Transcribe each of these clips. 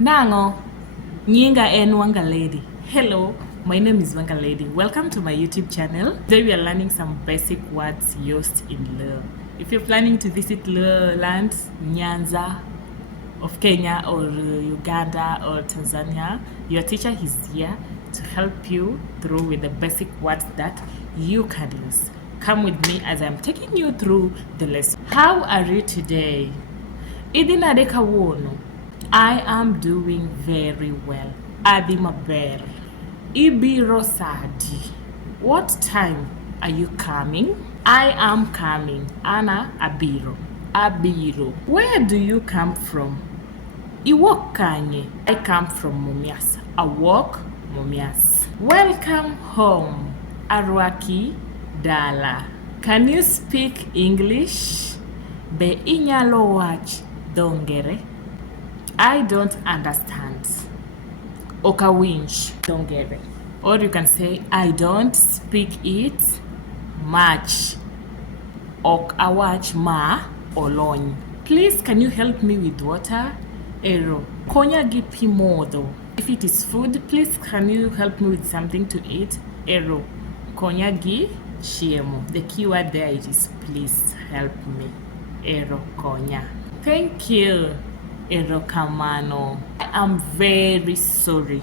Nango, Nyinga en Wangalady. Hello, my name is Wangalady. Welcome to my YouTube channel. Today we are learning some basic words used in Luo. If you're planning to visit Luo land, Nyanza of Kenya or Uganda or Tanzania, your teacher is here to help you through with the basic words that you can use. Come with me as I'm taking you through the lesson. How are you today? Idinade kawuono. I am doing very well. Adi maber. Ibiro sadi. What time are you coming? I am coming. Ana abiro. Abiro. Where do you come from? Iwok kanye. I come from Mumias. Awok Mumias. Welcome home. Arwaki dala. Can you speak English? Be inyalo wach dongere. I don't understand. Okawinch dongere. Or you can say I don't speak it much. Ok awach ma olony. Please can you help me with water? Ero. Konya gi pi modho. If it is food, please can you help me with something to eat? Ero. Konya gi chiemo. The keyword there it is please help me. Ero konya. Thank you. Erokamano. I am very sorry.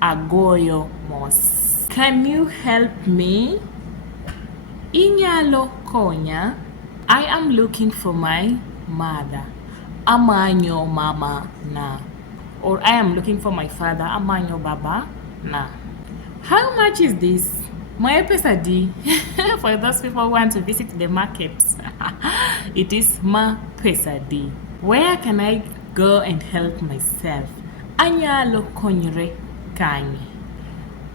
Agoyo mos. Can you help me? Inyalo konya. I am looking for my mother. Amanyo mama na. Or I am looking for my father. Amanyo baba na. How much is this? Moye pesa di. For those people who want to visit the market. It is ma pesa di. Where can I go and help myself? Anyalo konyre kanye.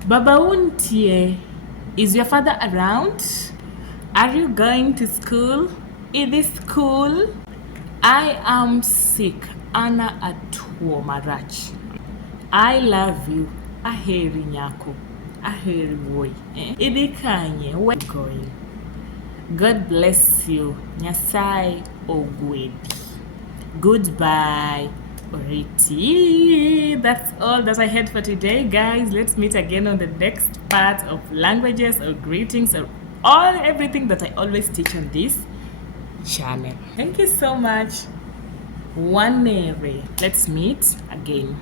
Baba untie. Is your father around? Are you going to school? Is this school? I am sick. Ana atuo marach. I love you. Aheri nyako. Aheri boy. Idi kanye. Where are you going? God bless you. Nyasai ogwedi. Goodbye. Alrighty. That's all that I had for today, guys. Let's meet again on the next part of languages or greetings or everything that I always teach on this channel. Thank you so much. One Mary. Let's meet again.